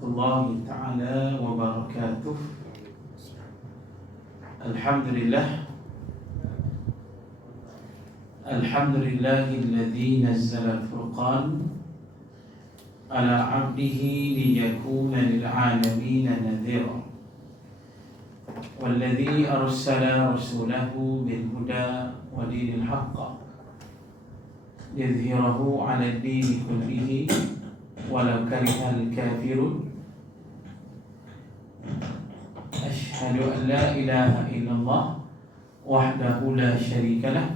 warahmatullahi ta'ala wabarakatuh. Alhamdulillahilladzi nazzala al-furqan ala 'abdihi liyakuna lil'alamina nadhira walladzi arsala rasulahu bil huda wa dinil haqq liyudhhirahu 'ala ad-dini kullihi walau karihal kafirun. Asyhadu an la ilaha illallah wahdahu la syarika lah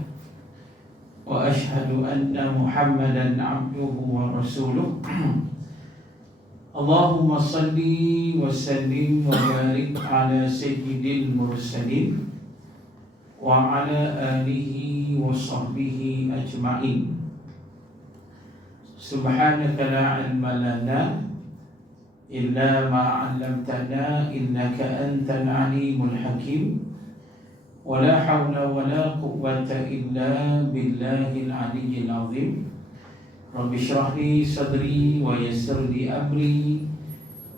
wa asyhadu anna Muhammadan abduhu wa rasuluh. Allahumma salli wa sallim wa barik ala sayyidil mursalin wa ala alihi wa sahbihi ajma'in. Subhanaka la ilma lana illa ma 'allamtana innaka antal alimul hakim. Wa la hawla wa la quwwata illa billahil aliyyil azim. Rabbi shrah li sadri wa yassir li amri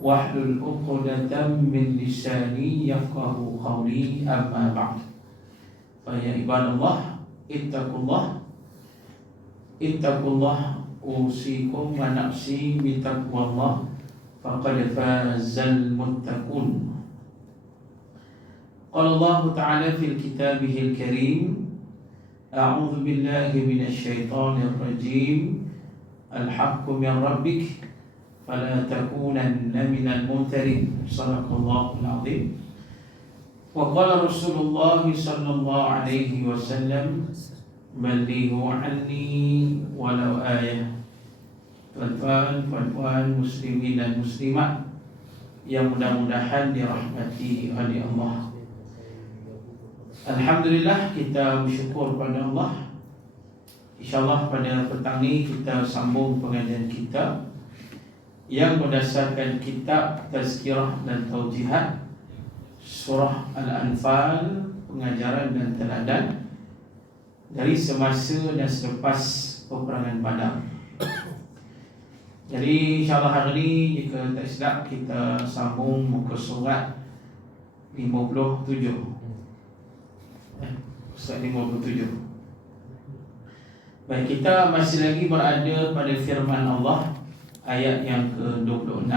wahlul 'uqdatam min lisani yafqahu qawli, amma ba'd. Fa ya ibadallah ittaqullah usikum wa nafsi bitaqwallah faqad fazal muttaqun. Qala Allah Ta'ala fil kitabihil karim, a'udzu billahi minasy syaithanir rajim, al-haqqu min rabbik fala takunanna minal mumtarin. Shadaqallahul azim. Wa qala Rasulullah sallallahu alaihi wasallam, ballighu anni walau ayah. Tuan-tuan muslimin dan muslimat yang mudah-mudahan dirahmati oleh Allah. Alhamdulillah, kita bersyukur pada Allah. InsyaAllah pada petang ini kita sambung pengajian kita yang berdasarkan kitab Tazkirah dan Taujihat Surah Al-Anfal, pengajaran dan teladan dari semasa dan selepas peperangan Badar. Jadi insyaAllah hari ini, jika tak silap, kita sambung muka surat 57. Surat 57. Baik, kita masih lagi berada pada firman Allah ayat yang ke-26,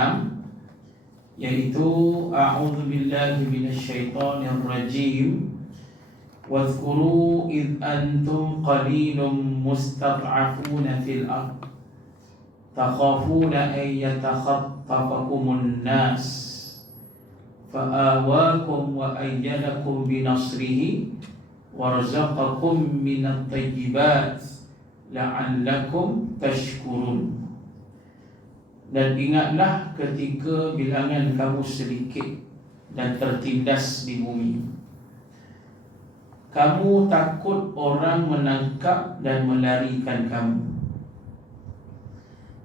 iaitu a'udzu billahi minasyaitonir rajim. Wadhkuru idh antum qalilun mustad'afuna fil ardh takhafuna an yatakhattafakumun nas fa'awakum wa ayyadakum binasrihi warzaqakum minat thayyibat la'allakum tashkurun. Dan ingatlah ketika bilangan kamu sedikit dan tertindas di bumi, kamu takut orang menangkap dan melarikan kamu,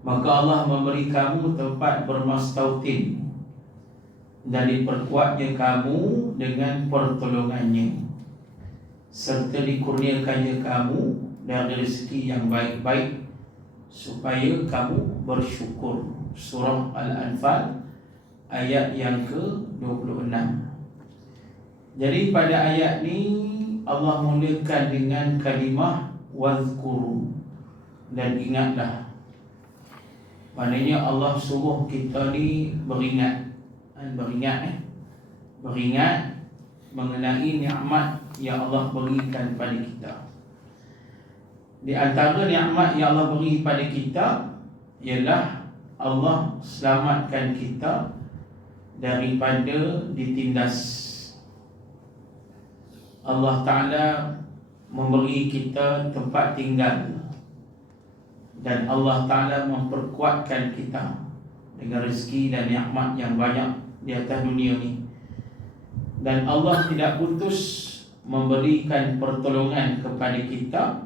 maka Allah memberi kamu tempat bermastautin dan diperkuatnya kamu dengan pertolongannya, serta dikurniakannya kamu dari rezeki yang baik-baik supaya kamu bersyukur. Surah Al-Anfal ayat yang ke-26. Jadi pada ayat ni Allah mulakan dengan kalimah wadhkuru, dan ingatlah. Maknanya Allah suruh kita ni beringat mengenai nikmat yang Allah berikan pada kita. Di antara nikmat yang Allah beri pada kita ialah Allah selamatkan kita daripada ditindas. Allah Ta'ala memberi kita tempat tinggal, dan Allah Ta'ala memperkuatkan kita dengan rezeki dan nikmat yang banyak di atas dunia ni. Dan Allah tidak putus memberikan pertolongan kepada kita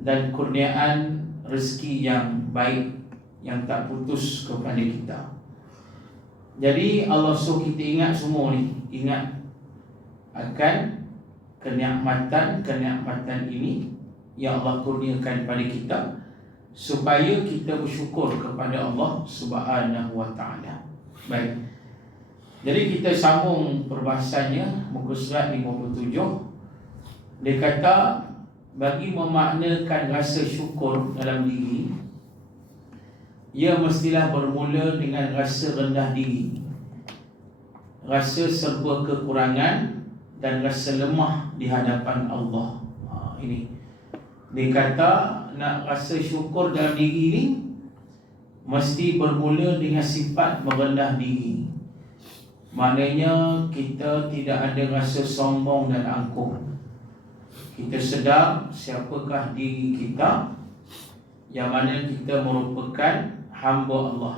dan kurniaan rezeki yang baik yang tak putus kepada kita. Jadi Allah suruh kita ingat semua ni, ingat akan kenikmatan ini yang Allah kurniakan pada kita, supaya kita bersyukur kepada Allah Subhanahu wa ta'ala. Baik. Jadi kita sambung perbahasannya muka surat 57. Dia kata bagi memaknakan rasa syukur dalam diri, ia mestilah bermula dengan rasa rendah diri, rasa serba kekurangan dan rasa lemah di hadapan Allah. Ini dia kata nak rasa syukur dalam diri ni mesti bermula dengan sifat merendah diri. Maknanya kita tidak ada rasa sombong dan angkuh. Kita sedar siapakah diri kita, yang mana kita merupakan hamba Allah.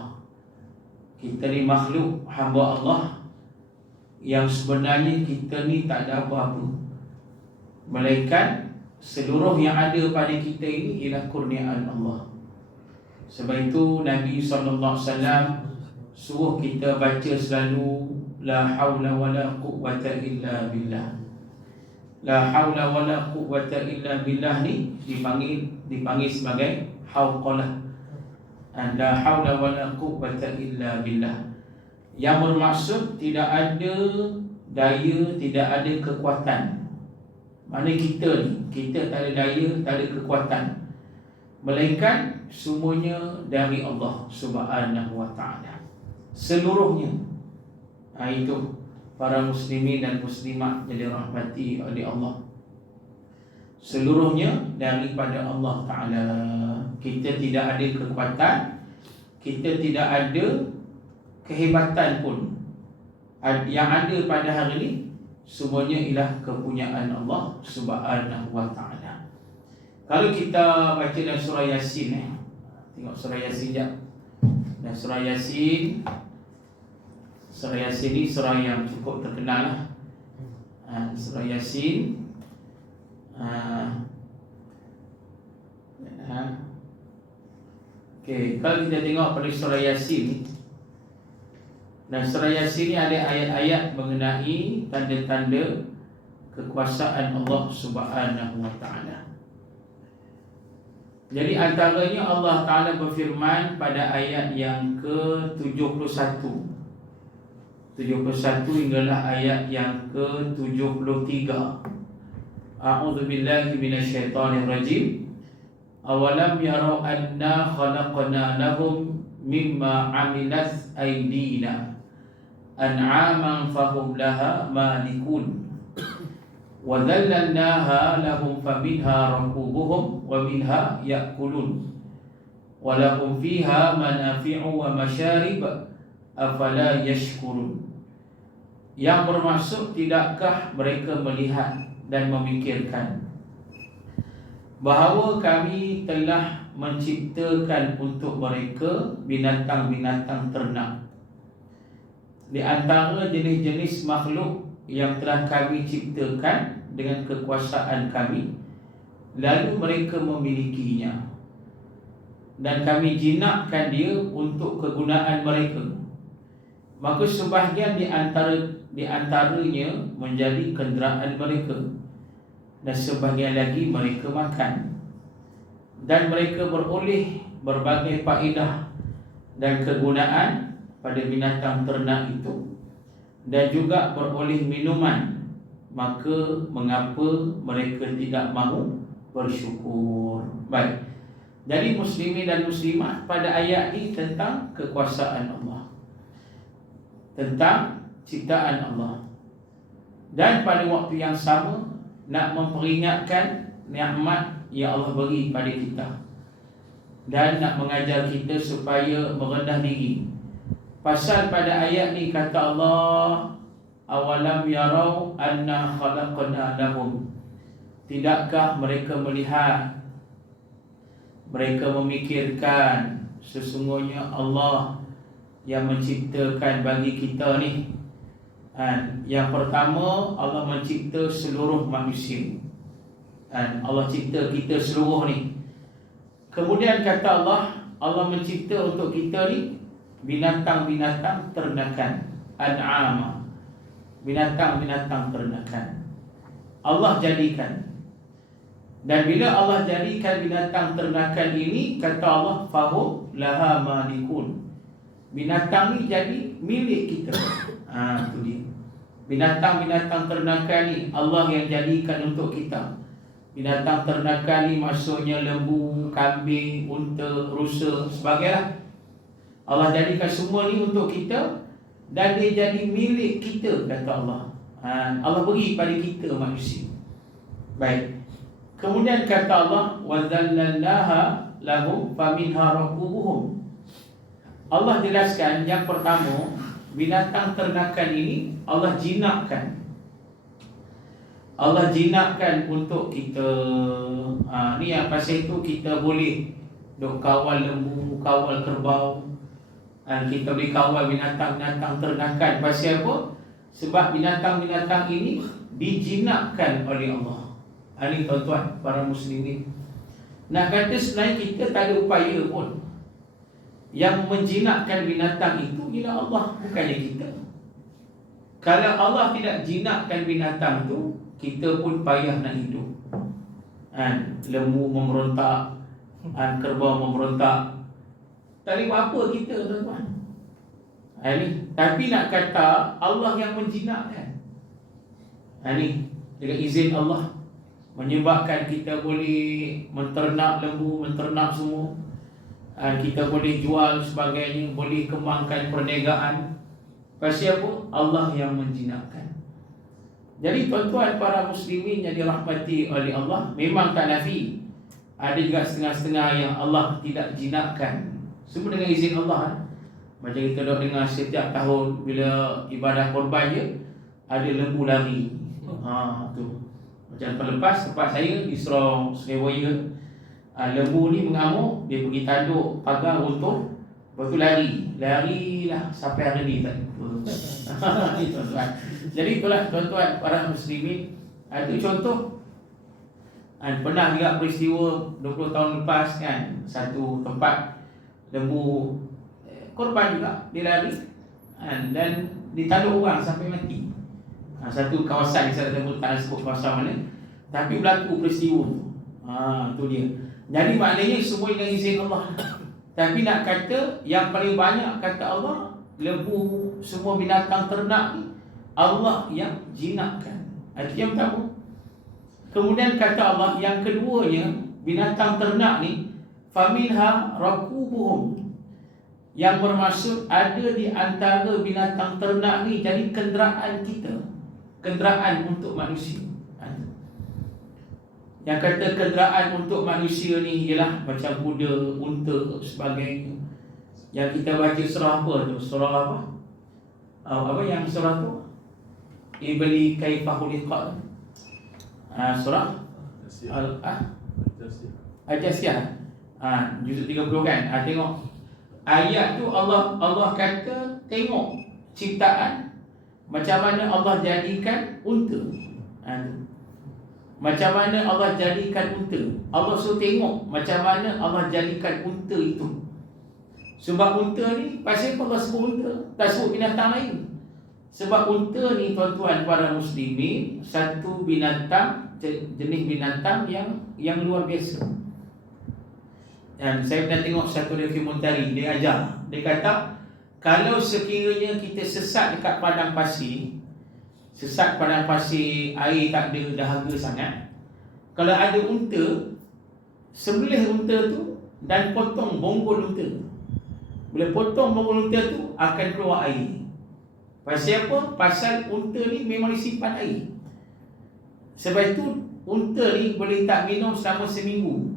Kita ni makhluk hamba Allah, yang sebenarnya kita ni tak ada apa-apa, melainkan seluruh yang ada pada kita ini ialah kurniaan Allah. Sebab itu Nabi SAW suruh kita baca selalu la haula wala quwwata illa billah. La haula wala quwwata illa billah ni dipanggil sebagai hauqalah. La haula wala quwwata illa billah, yang bermaksud tidak ada daya, tidak ada kekuatan. Mana kita ni, kita tak ada daya, tak ada kekuatan, melainkan semuanya dari Allah Subhanahu wa ta'ala, seluruhnya. Itu para muslimin dan muslimat yang dirahmati oleh Allah, seluruhnya daripada Allah Ta'ala. Kita tidak ada kekuatan, kita tidak ada kehebatan pun. Yang ada pada hari ini semuanya ialah kepunyaan Allah Subhanahu wa ta'ala. Kalau kita baca dalam surah Yasin, tengok surah Yasin sekejap. Dan surah Yasin ni surah yang cukup terkenal lah. Surah Yasin okay. Kalau kita tengok pada surah Yasin ni, dan surah Yasin ni ada ayat-ayat mengenai tanda-tanda kekuasaan Allah Subhanahu wa ta'ala. Jadi antaranya Allah Ta'ala berfirman pada ayat yang ke-71 hinggalah ayat yang ke-73. A'udzubillahi minasyaitonirrajim. Awalam yarau anna khalaqna lahum mimma amilat aydina an'aman fahum laha malikun wa dhallalnaha lahum faminha rakubuhum wa minha ya'kulun wa lahum fiha manafi'u wa masyarib afala yashkurun. Yang bermaksud, tidakkah mereka melihat dan memikirkan bahawa kami telah menciptakan untuk mereka binatang-binatang ternak di antara jenis-jenis makhluk yang telah kami ciptakan dengan kekuasaan kami, lalu mereka memilikinya, dan kami jinakkan dia untuk kegunaan mereka. Maka sebahagian di antaranya menjadi kenderaan mereka, dan sebahagian lagi mereka makan. Dan mereka beroleh berbagai faedah dan kegunaan pada binatang ternak itu, dan juga beroleh minuman. Maka mengapa mereka tidak mahu bersyukur? Baik. Jadi muslimin dan muslimat, pada ayat ini tentang kekuasaan Allah, tentang ciptaan Allah, dan pada waktu yang sama nak memperingatkan nikmat yang Allah beri pada kita, dan nak mengajar kita supaya merendah diri. Pasal pada ayat ni kata Allah, awalam yarau anna khalaqna lahum, tidakkah mereka melihat, mereka memikirkan sesungguhnya Allah yang menciptakan bagi kita ni. Yang pertama, Allah mencipta seluruh manusia. Allah cipta kita seluruh ni. Kemudian kata Allah mencipta untuk kita ni binatang-binatang ternakan, an'ama, binatang-binatang ternakan Allah jadikan. Dan bila Allah jadikan binatang ternakan ini, kata Allah, fahum laha malikun, binatang ni jadi milik kita. Itu dia. Binatang-binatang ternakan ni Allah yang jadikan untuk kita. Binatang ternakan ni maksudnya lembu, kambing, unta, rusa, sebagainya. Allah jadikan semua ni untuk kita dan dia jadi milik kita, kata Allah. Allah beri pada kita manusia. Baik. Kemudian kata Allah, wa dzallalnaha lahum faminha rakubuhum. Allah jelaskan yang pertama, binatang ternakan ini Allah jinakkan. Allah jinakkan untuk kita. Ni yang pasal itu kita boleh duk kawal lembu, kawal kerbau, kita boleh kawal binatang-binatang ternakan. Pasal apa? Sebab binatang-binatang ini dijinakkan oleh Allah. Ini tuan-tuan para muslimin. Nak kata sebenarnya kita tak ada upaya pun. Yang menjinakkan binatang itu ialah Allah, bukannya kita. Kalau Allah tidak jinakkan binatang tu, kita pun payah nak hidup. Lembu memberontak, kerbau memberontak, tak boleh buat apa kita, tuan-tuan. Tapi nak kata Allah yang menjinakkan. Ini dengan izin Allah menyebabkan kita boleh menternak lembu, menternak semua. Kita boleh jual sebagainya, boleh kembangkan perniagaan. Pasal apa? Allah yang menjinakkan. Jadi tuan-tuan para muslimin yang dirahmati oleh Allah, memang tak nafi ada juga setengah-setengah yang Allah tidak jinakkan. Semua dengan izin Allah. Macam kita dah dengar setiap tahun bila ibadah korban je, ada lembu lari. Tu. Macam lepas tempat saya di Serong Sungai Buaya, lembu ni mengamuk, dia pergi tanduk pagar runtuh, lepas tu larilah sampai hari ni tak. Tuan-tuan. Jadi itulah tuan-tuan para muslimin, itu contoh. Pernah juga peristiwa 20 tahun lepas kan, satu tempat lembu korban juga dia lari dan ditanduk orang sampai mati. Satu kawasan, saya tak sebut kawasan mana, tapi berlaku peristiwa tu. Tu dia. Jadi maknanya semua dengan izin Allah. Tapi nak kata yang paling banyak kata Allah, lembu, semua binatang ternak ni Allah yang jinakkan. Itu yang pertama. Kemudian kata Allah yang keduanya, binatang ternak ni faminha rakubuhum, yang bermaksud ada di antara binatang ternak ni jadi kenderaan kita, kenderaan untuk manusia. Yang kata kenderaan untuk manusia ni ialah macam kuda, unta, sebagainya. Yang kita baca surah apa tu? Surah apa? Apa yang surah tu? Ibli kaifa khuliqa. Surah Al-Jasiyah. Juzuk 30 kan? Tengok ayat tu Allah kata tengok ciptaan macam mana Allah jadikan unta. Macam mana Allah jadikan unta. Allah suruh tengok macam mana Allah jadikan unta itu. Sebab unta ni, pasal Allah sebut unta, tak sebut binatang lain. Sebab unta ni tuan-tuan para muslimin, satu binatang, jenis binatang yang luar biasa. Dan saya pernah tengok satu dokumentari, dia ajar. Dia kata, kalau sekiranya kita sesat dekat padang pasir, air tak ada, dahaga sangat, kalau ada unta, sembelih unta tu dan potong bonggol unta. Bila potong bonggol unta tu, akan keluar air. Pasal apa? Pasal unta ni memang disimpan air. Sebab itu unta ni boleh tak minum selama seminggu.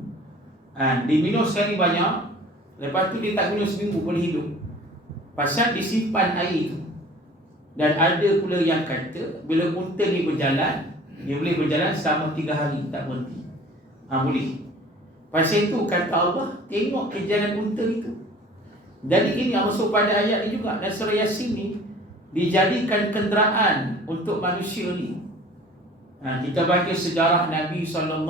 Dia minum sekali banyak, lepas tu dia tak minum seminggu, boleh hidup. Pasal disimpan air tu. Dan ada pula yang kata bila unta ni berjalan, dia boleh berjalan selama 3 hari tak berhenti. Boleh. Pasal itu kata Allah, tengok kejalan unta itu. Jadi ini Allah sebut pada ayat ni juga, dan surah Yasin ni dijadikan kenderaan untuk manusia ni. Kita baca sejarah Nabi SAW.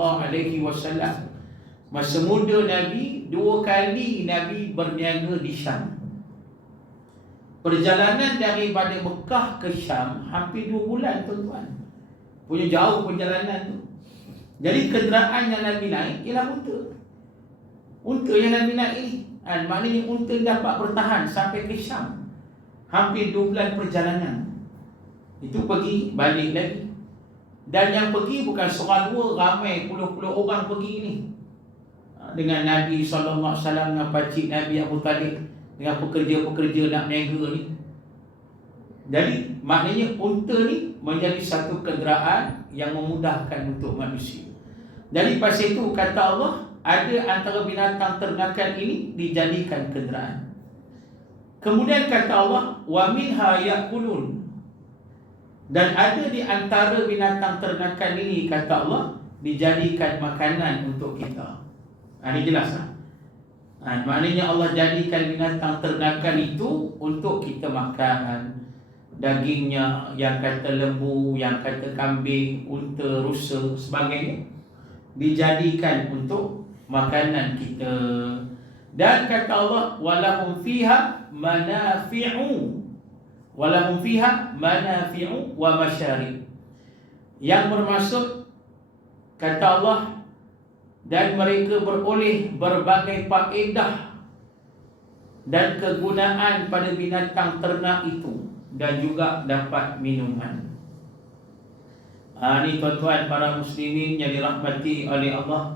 Masa muda Nabi, 2 kali Nabi berniaga di Syam. Perjalanan daripada Mekah ke Syam hampir 2 bulan tuan-tuan. Punya jauh perjalanan tu. Jadi kenderaan yang Nabi naik ialah unta. Unta yang Nabi naik ni. Maknanya unta dapat bertahan sampai ke Syam, hampir 2 bulan perjalanan. Itu pergi balik lagi. Dan yang pergi bukan seorang dua, ramai puluh-puluh orang pergi ni. Dengan Nabi SAW, dengan pakcik Nabi Abu Talib, dengan pekerja-pekerja nak niaga ni. Jadi maknanya unta ni menjadi satu kenderaan yang memudahkan untuk manusia. Jadi pasal itu kata Allah, ada antara binatang ternakan ini dijadikan kenderaan. Kemudian kata Allah, wa minha ya'kulun. Dan ada di antara binatang ternakan ini, kata Allah, dijadikan makanan untuk kita. Ini jelas lah. Maknanya Allah jadikan binatang ternakan itu untuk kita makan. Dagingnya, yang kata lembu, yang kata kambing, unta, rusa, sebagainya, dijadikan untuk makanan kita. Dan kata Allah, walahum fiha manafi'u, walahum fiha manafi'u wa masyarib. Yang bermaksud, kata Allah, dan mereka beroleh berbagai faedah dan kegunaan pada binatang ternak itu, dan juga dapat minuman. Ini tuan-tuan para muslimin yang dirahmati oleh Allah.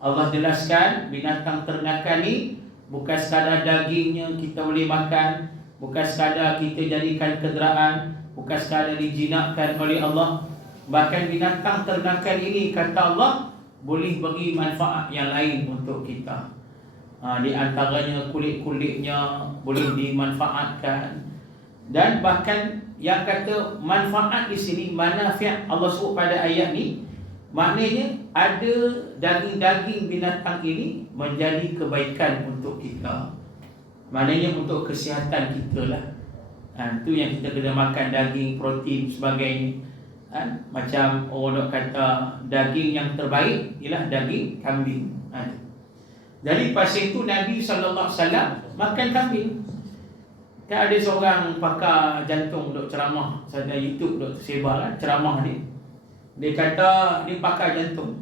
Allah jelaskan binatang ternakan ni bukan sekadar dagingnya kita boleh makan, bukan sekadar kita jadikan kenderaan, bukan sekadar dijinakkan oleh Allah. Bahkan binatang ternakan ini, kata Allah, boleh bagi manfaat yang lain untuk kita. Di antaranya kulit-kulitnya boleh dimanfaatkan. Dan bahkan yang kata manfaat di sini, manafi' Allah sebut pada ayat ni, maknanya ada daging-daging binatang ini menjadi kebaikan untuk kita. Maknanya untuk kesihatan kita lah. Itu yang kita kena makan, daging, protein, sebagainya. Macam orang kata daging yang terbaik ialah daging kambing. Jadi pasal itu Nabi SAW makan kambing. Kan ada seorang pakar jantung duk ceramah, saya YouTube duk tersebar kan ceramah ni. Dia kata dia pakar jantung.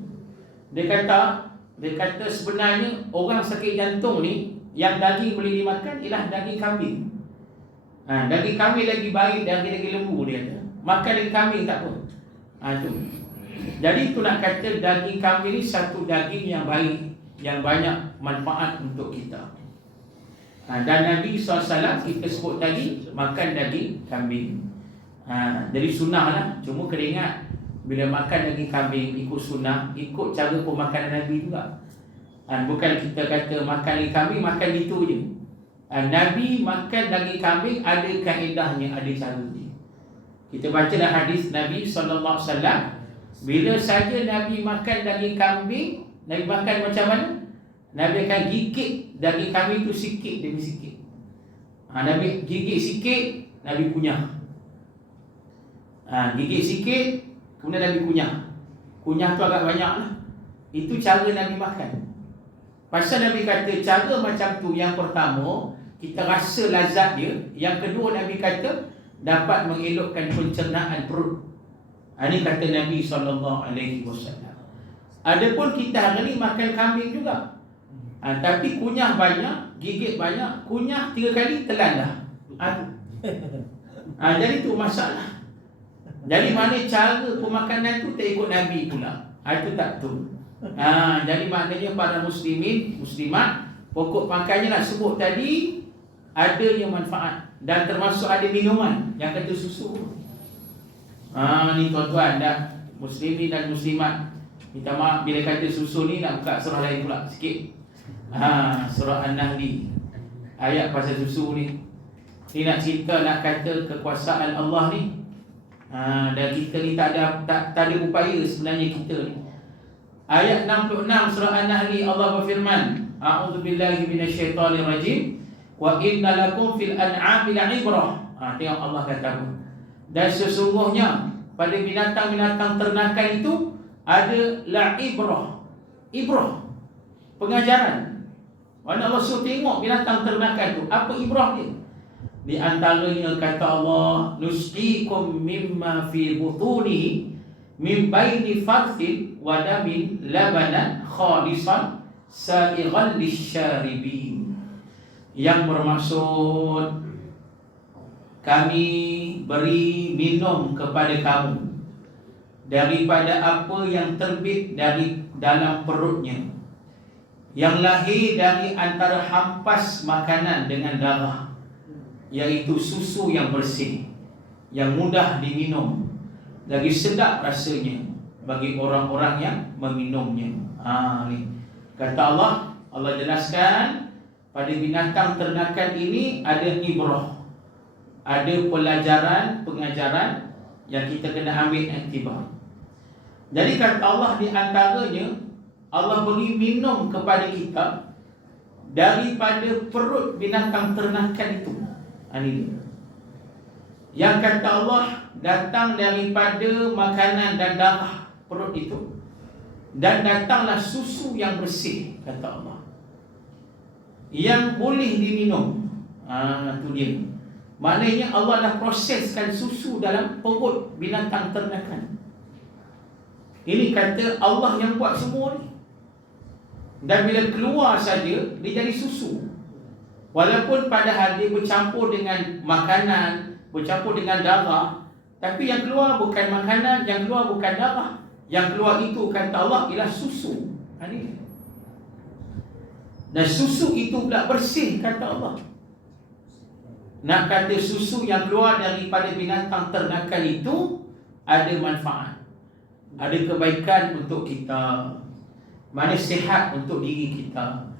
Dia kata sebenarnya orang sakit jantung ni yang daging boleh dimakan ialah daging kambing. Daging kambing lagi baik daripada daging lembu, dia kata. Makan daging kambing tak apa. Tu. Jadi tu nak kata daging kambing ni satu daging yang baik, yang banyak manfaat untuk kita. Dan Nabi SAW kita sebut tadi makan daging kambing. Jadi sunnah lah. Cuma kena ingat, bila makan daging kambing ikut sunnah, ikut cara pemakanan Nabi juga. Bukan kita kata makan daging kambing, makan gitu je. Nabi makan daging kambing ada kaedahnya, ada caranya. Kita baca dalam hadis Nabi SAW, bila saja Nabi makan daging kambing, Nabi makan macam mana? Nabi akan gigit daging kambing tu sikit demi sikit. Nabi gigit sikit, Nabi kunyah. Gigit sikit, kemudian Nabi kunyah. Kunyah tu agak banyak lah. Itu cara Nabi makan. Pasal Nabi kata cara macam tu, yang pertama kita rasa lazat dia, yang kedua Nabi kata dapat mengelokkan pencernaan perut. Ini kata Nabi SAW. Adapun kita hari ni makan kambing juga, tapi kunyah banyak, gigit banyak, kunyah 3 kali telan dah. Jadi tu masalah. Jadi mana cara pemakanan tu tak ikut Nabi pula. Itu tak betul. Jadi maknanya para muslimin, muslimat, pokok makannya nak sebut tadi adanya manfaat. Dan termasuk ada minuman yang kata susu. Ni tuan-tuan dah, muslimin dan muslimat, minta maaf bila kata susu ni nak buka surah lain pula sikit. Surah An-Nahli, ayat pasal susu ni. Ni nak cerita, nak kata kekuasaan Allah ni. Dan kita ni tak ada upaya sebenarnya kita ni. Ayat 66 surah An-Nahli, Allah berfirman, a'udzubillahi minasyaitonirrajim, wa inna lakum fil an'ami la'ibrah. Tengok Allah kata, dan sesungguhnya pada binatang-binatang ternakan itu ada la'ibrah. Ibrah, pengajaran. Mana Allah suruh tengok binatang ternakan tu, apa ibrah dia? Di antaranya kata Allah, nusqikum mimma fi butunihi min baini farthin wa damin labanan khalisan sa'igan lisyaribin. yang bermaksud kami beri minum kepada kamu daripada apa yang terbit dari dalam perutnya, yang lahir dari antara hampas makanan dengan darah, iaitu susu yang bersih, yang mudah diminum, lagi sedap rasanya bagi orang-orang yang meminumnya. Ni kata Allah jelaskan pada binatang ternakan ini ada ibrah, ada pelajaran, pengajaran yang kita kena ambil iktibar. Jadi kata Allah, di antaranya Allah beri minum kepada kita daripada perut binatang ternakan itu. Ini dia. Yang kata Allah datang daripada makanan dan darah perut itu, dan datanglah susu yang bersih, kata Allah, yang boleh diminum. Itu dia. Maknanya Allah dah proseskan susu dalam perut binatang ternakan. Ini kata Allah yang buat semua ni. Dan bila keluar saja, dia jadi susu. Walaupun padahal dia bercampur dengan makanan, bercampur dengan darah, tapi yang keluar bukan makanan, yang keluar bukan darah. Yang keluar itu kata Allah ialah susu. Ini. Dan susu itu pula bersih, kata Allah. Nak kata susu yang keluar daripada binatang ternakan itu ada manfaat, ada kebaikan untuk kita, mana sihat untuk diri kita,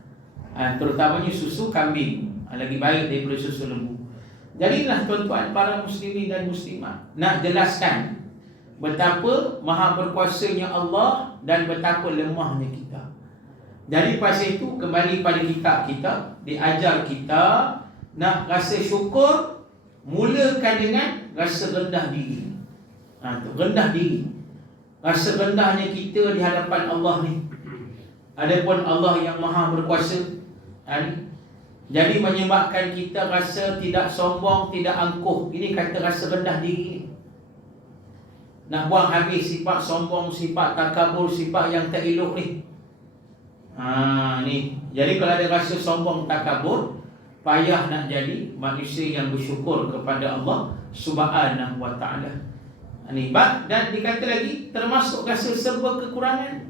terutamanya susu kambing, lagi baik daripada susu lembu. Jadilah tuan-tuan para muslimin dan muslimat, nak jelaskan betapa maha berkuasanya Allah dan betapa lemahnya kita. Jadi pasal itu kembali pada kitab kita, diajar kita nak rasa syukur, mulakan dengan rasa rendah diri. Rendah diri. Rasa rendahnya kita di hadapan Allah ni. Adapun Allah yang maha berkuasa, jadi menyebabkan kita rasa tidak sombong, tidak angkuh. Ini kata rasa rendah diri ni. Nak buang habis sifat sombong, sifat takabur, sifat yang tak elok ni. Ni. Jadi kalau ada rasa sombong, takabur, payah nak jadi manusia yang bersyukur kepada Allah Subhanahu wa ta'ala. Ni. Dan dikata lagi, termasuk rasa serba kekurangan.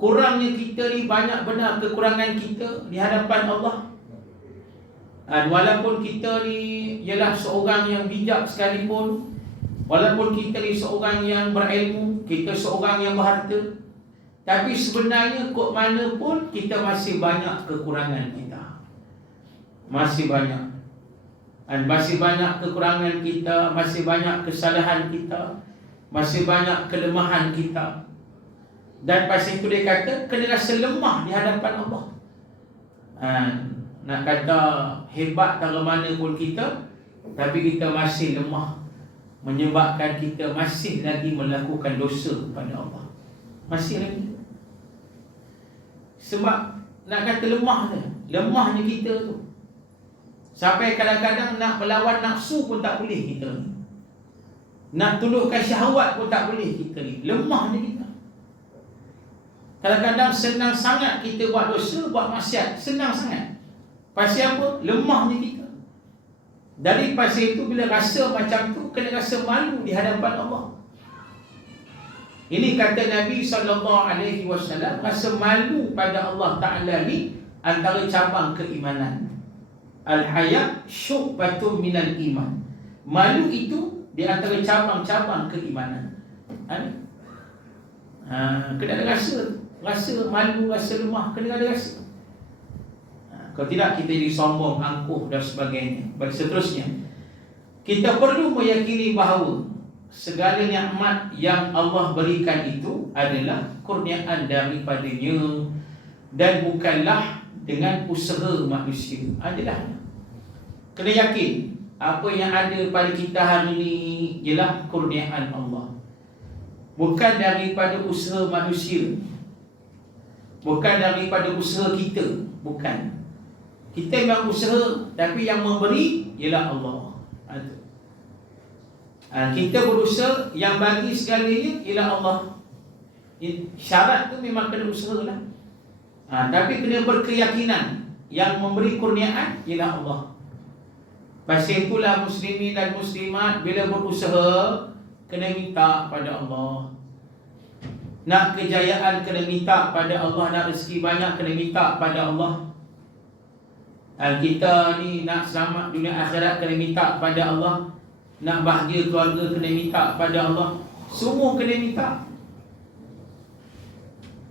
Kurangnya kita ni, banyak benar kekurangan kita di hadapan Allah. Walaupun kita ni ialah seorang yang bijak sekalipun, walaupun kita ni seorang yang berilmu, kita seorang yang berharta, tapi sebenarnya kok mana pun kita masih banyak kekurangan kita. Masih banyak. Dan masih banyak kekurangan kita, masih banyak kesalahan kita, masih banyak kelemahan kita. Dan pasal itu dia kata kena rasa lemah di hadapan Allah. Nak kata hebat dari mana pun kita, tapi kita masih lemah, menyebabkan kita masih lagi melakukan dosa kepada Allah. Masih lagi. Sebab nak kata lemah je, lemahnya kita tu, sampai kadang-kadang nak melawan nafsu pun tak boleh kita ni. Nak tundukkan syahwat pun tak boleh kita ni. Lemahnya kita. Kadang-kadang senang sangat kita buat dosa, buat maksiat. Senang sangat. Pasal apa? Lemahnya kita. Dari pasal itu, bila rasa macam tu, kena rasa malu di hadapan Allah. Ini kata Nabi SAW, rasa malu pada Allah Ta'ala ni antara cabang keimanan. Al-haya' syu'batun minal iman. Malu itu di antara cabang-cabang keimanan. Kena ada rasa malu, rasa lemah, kena ada rasa. Kalau tidak, kita jadi sombong, angkuh dan sebagainya. Baik, seterusnya, kita perlu meyakini bahawa segala nikmat yang Allah berikan itu adalah kurniaan daripadanya dan bukanlah dengan usaha manusia. Adalah. Kena yakin apa yang ada pada kita hari ini ialah kurniaan Allah, bukan daripada usaha manusia, bukan daripada usaha kita. Bukan. Kita memang usaha, tapi yang memberi ialah Allah. Kita berusaha, yang bagi segalanya ialah Allah. Syarat tu memang kena usaha lah. Tapi kena berkeyakinan yang memberi kurniaan ialah Allah. Pasal itulah muslimin dan muslimat bila berusaha kena minta pada Allah. Nak kejayaan kena minta pada Allah, nak rezeki banyak kena minta pada Allah. Dan kita ni nak selamat dunia akhirat kena minta pada Allah. Nak bahagia keluarga kena minta pada Allah. Semua kena minta.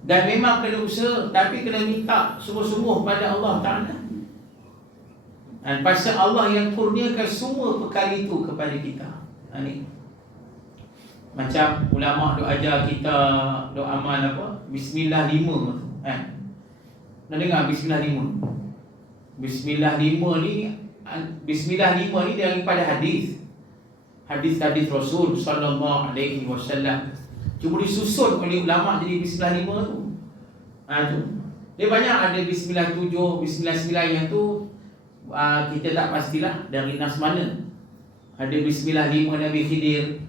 Dan memang kena usaha, tapi kena minta sungguh-sungguh pada Allah Ta'ala. Dan pasal Allah yang kurniakan semua perkara itu kepada kita. Ini macam ulama duk ajar kita duk amal apa? Bismillah 5 kan. Nak dengar Bismillah 5? Bismillah 5 ni, Bismillah 5 ni daripada hadis. Hadis-hadis Rasul sallallahu alaihi wasallam. Cuma disusun oleh ulama jadi Bismillah 5 tu. Tu. Dia banyak ada Bismillah 7, Bismillah 9 yang tu kita tak pastilah dari nas mana. Ada Bismillah 5 Nabi Khidir.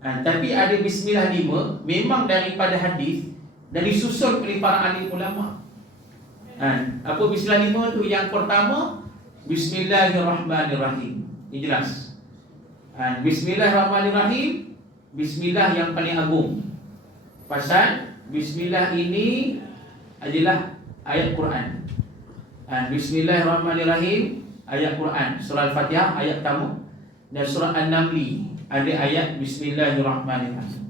Tapi ada Bismillah 5 memang daripada hadis dan disusun oleh para alim ulama. Apa Bismillah 5 tu? Yang pertama Bismillahirrahmanirrahim. Ini jelas. Bismillahirrahmanirrahim, Bismillah yang paling agung. Pasal Bismillah ini adalah ayat Quran. Bismillahirrahmanirrahim, ayat Quran. Surah Al-Fatihah ayat pertama. Dan surah An-Namli ada ayat Bismillahirrahmanirrahim.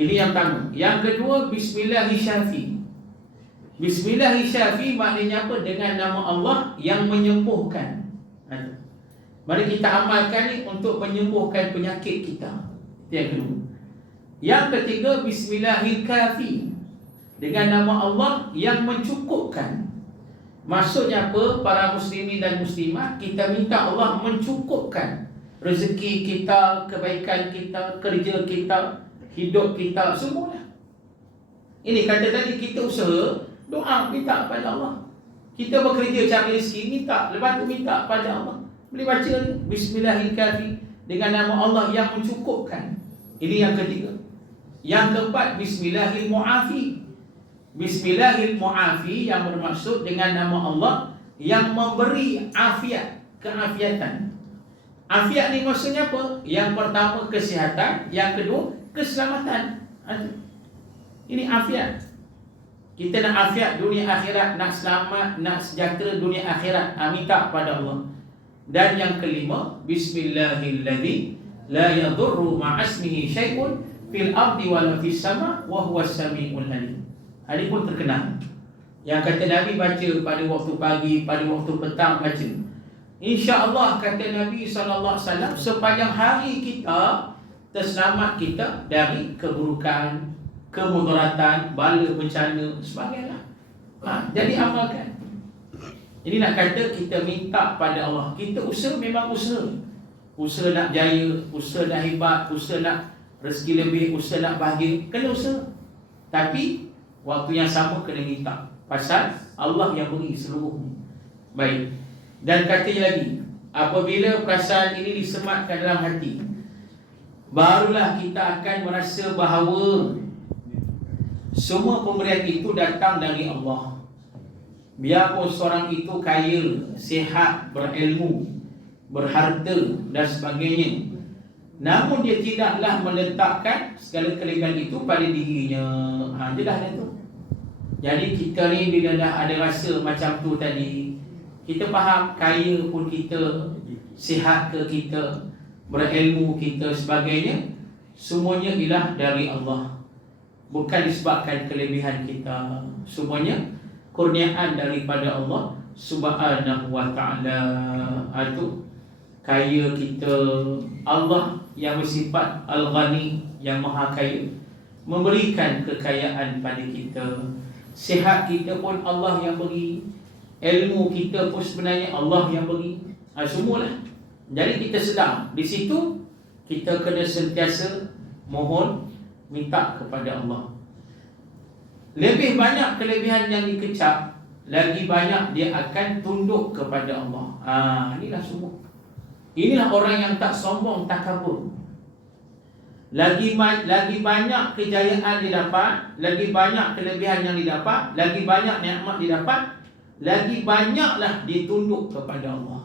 Ini yang pertama. Yang kedua Bismillahirrahmanirrahim. Bismillahirrahmanirrahim maknanya apa? Dengan nama Allah yang menyembuhkan. Mari kita amalkan ni untuk menyembuhkan penyakit kita. Itu yang kedua. Yang ketiga Bismillahirrahmanirrahim, dengan nama Allah yang mencukupkan. Maksudnya apa? Para muslimin dan muslimat, kita minta Allah mencukupkan rezeki kita, kebaikan kita, kerja kita, hidup kita, semuanya. Ini kata tadi kita usaha, doa, minta pada Allah. Kita bekerja cari rezeki, minta, lepas tu minta pada Allah. Boleh baca ni, Bismillahirrahmanirrahim, dengan nama Allah yang mencukupkan. Ini yang ketiga. Yang keempat Bismillahirrahmanirrahim. Bismillahirrahmanirrahim yang bermaksud dengan nama Allah yang memberi afiat, keafiatan. Afiat ni maksudnya apa? Yang pertama kesihatan, yang kedua keselamatan. Ini afiat. Kita nak afiat dunia akhirat, nak selamat, nak sejahtera dunia akhirat, minta pada Allah. Dan yang kelima Bismillahirrahmanirrahim, la yadurru ma'asmihi syai'un fil ardi wala fis sama wa huwas samiul alim. Ini pun terkenal. Yang kata Nabi baca pada waktu pagi, pada waktu petang baca. InsyaAllah kata Nabi SAW, sepanjang hari kita terselamat kita dari keburukan, kemudaratan, bala, bencana, sebagainya. Jadi amalkan. Ini nak kata kita minta pada Allah. Kita usaha memang usaha. Usaha nak jaya, usaha nak hebat, usaha nak rezeki lebih, usaha nak bahagia. Kena usaha. Tapi waktu yang sama kena minta. Pasal Allah yang beri seluruhnya. Baik. Dan katanya lagi, apabila perasaan ini disematkan dalam hati, barulah kita akan merasa bahawa semua pemberian itu datang dari Allah. Biarpun seorang itu kaya, sihat, berilmu, berharta dan sebagainya, namun dia tidaklah meletakkan segala kelebihan itu pada dirinya. Jelas dah tu. Jadi kita ni bila dah ada rasa macam tu tadi, kita faham kaya pun kita, sihat ke kita, berilmu kita, sebagainya, semuanya ialah dari Allah. Bukan disebabkan kelebihan kita. Semuanya kurniaan daripada Allah Subhanahu wa ta'ala. Itu kaya kita, Allah yang bersifat Al-Ghani, yang maha kaya, memberikan kekayaan pada kita. Sihat kita pun Allah yang beri. Ilmu kita pun sebenarnya Allah yang beri. Semualah. Jadi kita sedang di situ, kita kena sentiasa mohon, minta kepada Allah. Lebih banyak kelebihan yang dikecap, lagi banyak dia akan tunduk kepada Allah. Inilah semua. Inilah orang yang tak sombong, tak kabur. Lagi banyak kejayaan didapat, lagi banyak kelebihan yang didapat, lagi banyak nikmat didapat, lagi banyaklah dia tunduk kepada Allah.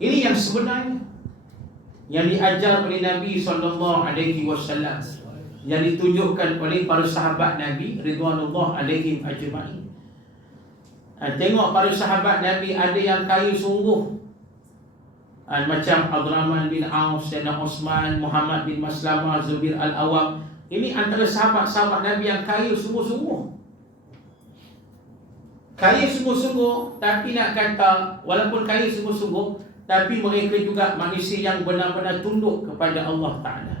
Ini yang sebenarnya yang diajar oleh Nabi SAW, yang ditunjukkan oleh para sahabat Nabi ridwanullah alaihim ajma'in. Tengok para sahabat Nabi, ada yang kaya sungguh, macam Abdurrahman bin Auf, Sayyidina Osman, Muhammad bin Maslamah, Zubair al-Awwam. Ini antara sahabat-sahabat Nabi yang kaya sungguh-sungguh. Kaya sungguh-sungguh, tapi nak kata walaupun kaya sungguh-sungguh, tapi mereka juga manusia yang benar-benar tunduk kepada Allah Ta'ala.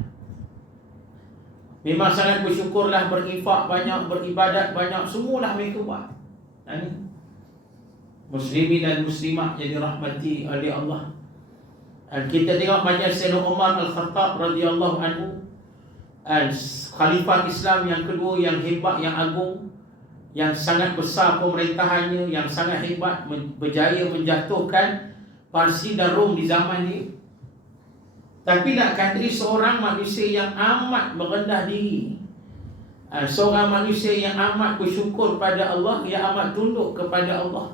Memang sangat bersyukurlah, berinfak banyak, beribadat banyak, semualah mereka buat. Muslimin dan muslimat yang dirahmati oleh Allah. Kita tengok macam Sayyidina Umar Al-Khattab radhiyallahu anhu, khalifah Islam yang kedua, yang hebat, yang agung, yang sangat besar pemerintahannya, yang sangat hebat, berjaya menjatuhkan Parsi dan Rom di zaman ini. Tapi nak kata seorang manusia yang amat merendah diri, seorang manusia yang amat bersyukur pada Allah, yang amat tunduk kepada Allah,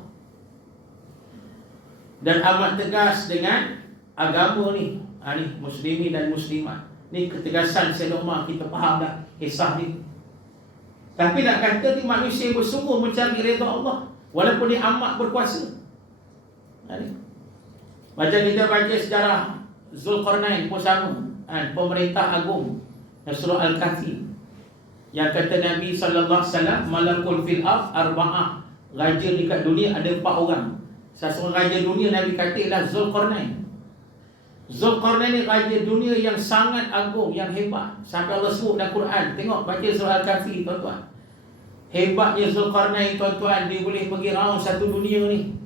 dan amat tegas dengan agama ni. Ni muslimin dan muslimat. Ni ketegasan Sayyidina Umar, kita faham dah kisah ni. Tapi nak kata ni manusia bersungguh mencari redha Allah, walaupun dia amat berkuasa. Macam kita baca sejarah Zulkarnain pun sama, pemerintah agung, surah Al-Kahfi, yang kata Nabi SAW, malakul fil ard arba'ah, raja dekat dunia ada 4 orang. Seorang raja dunia Nabi kata ialah Zulkarnain. Zulkarnain ni raja dunia yang sangat agung, yang hebat, sampai Allah sebut dalam Quran. Tengok baca surah Al-Kahfi tuan-tuan. Hebatnya Zulkarnain tuan-tuan, dia boleh pergi round satu dunia ni.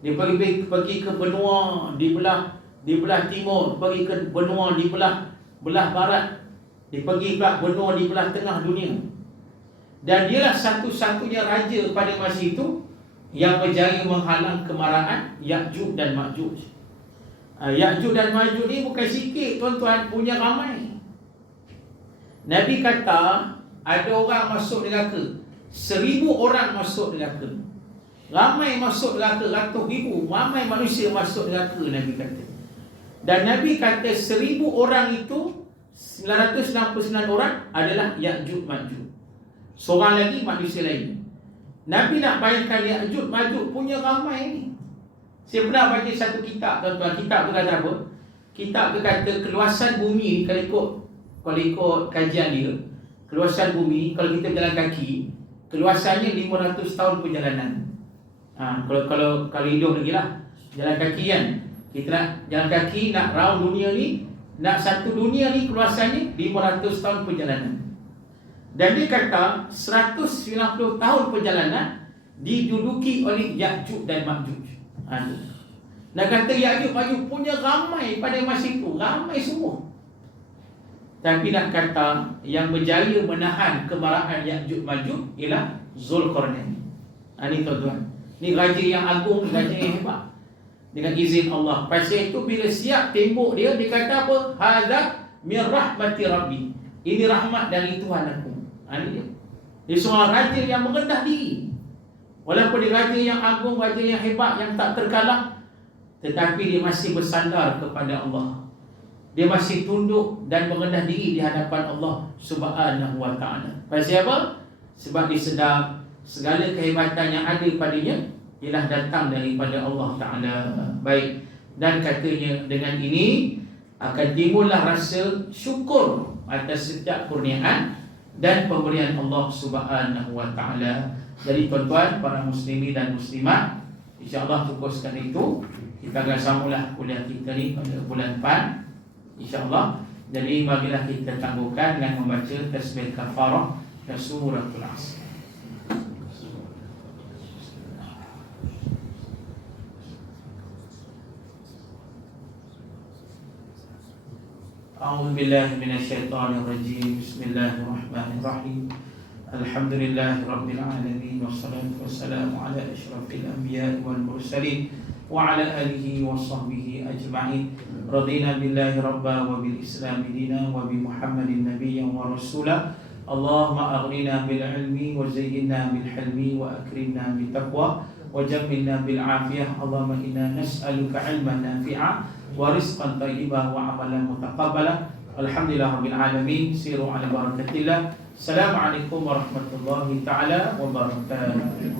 Dia pergi ke benua di belah timur, pergi ke benua di belah barat, dia pergi ke benua di belah tengah dunia. Dan dialah satu-satunya raja pada masa itu yang berjaya menghalang kemarahan Ya'juj dan Ma'juj. Ya'juj dan Ma'juj ni bukan sikit tuan-tuan, punya ramai. Nabi kata ada orang masuk neraka, 1000 orang masuk neraka. Ramai masuk neraka, ratus ribu, ramai manusia masuk neraka, Nabi kata. Dan Nabi kata 1000 orang itu 999 orang adalah Ya'juj Ma'juj. Seorang lagi manusia lain. Nabi nak bayangkan Ya'juj Ma'juj punya ramai ni. Saya pernah baca satu kitab tuan-tuan. Kitab tu kata apa? Kitab tu kata keluasan bumi ni, kalau ikut kajian dia, keluasan bumi kalau kita berjalan kaki, keluasannya 500 tahun perjalanan. Kalau hidup lagi lah, jalan kaki kan, kita nak jalan kaki, nak round dunia ni, nak satu dunia ni keluasannya 500 tahun perjalanan. Dan dia kata 190 tahun perjalanan diduduki oleh Ya'juj dan Ma'juj. Nak kata Ya'juj Ma'juj punya ramai pada masa itu, ramai semua. Tapi nak kata yang berjaya menahan kemarahan Ya'juj Ma'juj ialah Zulkarnain. Ini tuan-tuan, ni raja yang agung, raja yang hebat, dengan izin Allah. Pasal itu bila siap tembok dia kata apa? Hadza min rahmati rabbi. Ini rahmat dari Tuhan aku. Ini dia. Dia seorang raja yang merendah diri. Walaupun dia raja yang agung, raja yang hebat, yang tak terkalah, tetapi dia masih bersandar kepada Allah. Dia masih tunduk dan merendah diri di hadapan Allah Subhanahu wa ta'ala. Pasal apa? Sebab dia sedar segala kehebatan yang ada padanya ialah datang daripada Allah Ta'ala. Baik. Dan katanya dengan ini akan timbullah rasa syukur atas setiap kurniaan dan pemberian Allah Subhanahu wa ta'ala. Jadi tuan-tuan, para muslimin dan muslimat, insya-Allah cukup sekali itu. Kita akan sambunglah kuliah kita ni pada bulan depan, insya-Allah. Jadi marilah kita tangguhkan dengan membaca tasbih kafarah dan suratul Asr. A'udzu billahi minasyaitonir rajim. Bismillahirrahmanirrahim. Alhamdulillahi rabbil alamin wassalatu wassalamu ala asyrafil anbiya'i wal mursalin wa ala alihi wa sahbihi ajma'in. Radina billahi rabba wa bil islam dina wa bi Muhammadin nabiyyan wa rasula. Allahumma aghnina bil ilmi wa zayyinna bil hilmi wa akrimna bit taqwa wa jammilna bil afiyah. Allahumma inna nas'aluka ilman nafi'a wa rizqan thayyiban wa amalan mutaqabbala. Alhamdulillah rabbil alamin. Siru ala barakatillah. Assalamualaikum warahmatullahi taala wabarakatuh.